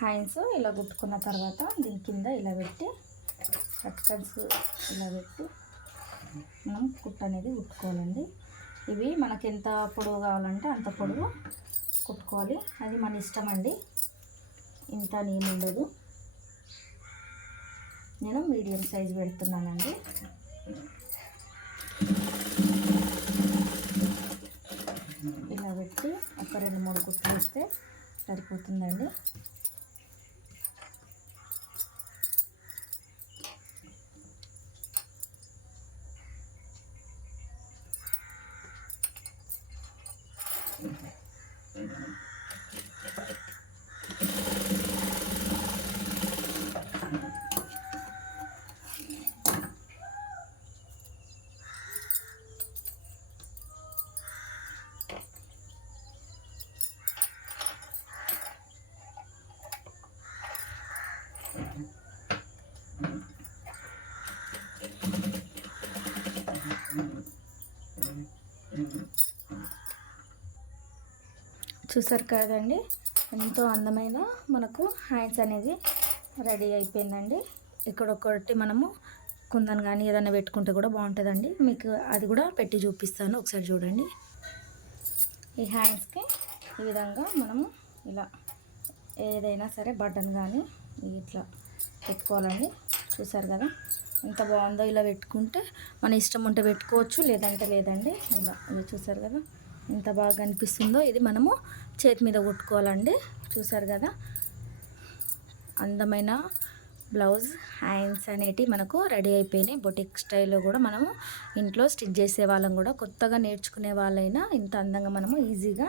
Hands ఇలా కుట్టుకున్న తర్వాత దీని కింద ఇలా పెట్టి కట్కన్స్ ఇలా పెట్టి మనం కుట్టు అనేది కుట్టుకోవాలండి. ఇవి మనకి ఎంత పొడవు కావాలంటే అంత పొడవు కుట్టుకోవాలి. అది మన ఇష్టం అండి. ఇంత నేను ఉండదు. నేను మీడియం సైజ్ పెడుతున్నానండి. ఇలా పెట్టి ఒక రెండు మూడు కుట్లు వేస్తే సరిపోతుందండి. చూసారు కదండి? ఎంతో అందమైన మనకు హ్యాండ్స్ అనేది రెడీ అయిపోయిందండి. ఇక్కడ ఒకటి మనము కుందన్ కానీ ఏదైనా పెట్టుకుంటే కూడా బాగుంటుందండి. మీకు అది కూడా పెట్టి చూపిస్తాను. ఒకసారి చూడండి. ఈ హ్యాండ్స్కి ఈ విధంగా మనము ఇలా ఏదైనా సరే బటన్ కానీ ఇట్లా పెట్టుకోవాలండి. చూసారు కదా? ఎంత బాగుందో ఇలా పెట్టుకుంటే మన ఇష్టం ఉంటే పెట్టుకోవచ్చు లేదంటే లేదండి. ఇలా ఇది చూసారు కదా? ఎంత బాగా అనిపిస్తుందో ఇది మనము చేతి మీద కొట్టుకోవాలండి. చూసారు కదా? అందమైన బ్లౌజ్ హ్యాండ్స్ అనేటివి మనకు రెడీ అయిపోయినాయి. బొటిక్ స్టైల్లో కూడా మనము ఇంట్లో స్టిచ్ చేసే వాళ్ళం కూడా. కొత్తగా నేర్చుకునే వాళ్ళైనా ఇంత అందంగా మనము ఈజీగా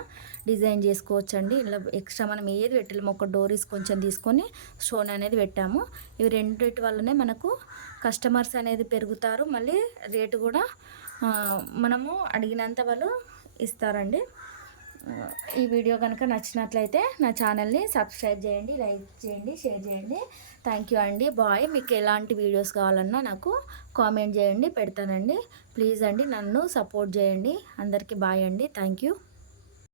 డిజైన్ చేసుకోవచ్చు అండి ఇలా ఎక్స్ట్రా మనం ఏది పెట్టలేము. ఒక డోరీస్ కొంచెం తీసుకొని స్టోన్ అనేది పెట్టాము. ఇవి రెండింటి వల్లనే మనకు కస్టమర్స్ అనేది పెరుగుతారు. మళ్ళీ రేటు కూడా మనము అడిగినంత వాళ్ళు ఇస్తారండి. ఈ వీడియో కనుక నచ్చినట్లయితే నా ఛానల్ని సబ్స్క్రైబ్ చేయండి లైక్ చేయండి షేర్ చేయండి. థ్యాంక్ యూ అండి. బాయ్. మీకు ఎలాంటి వీడియోస్ కావాలన్నా నాకు కామెంట్ చేయండి పెడతానండి. ప్లీజ్ అండి నన్ను సపోర్ట్ చేయండి. అందరికీ బాయ్ అండి. Thank you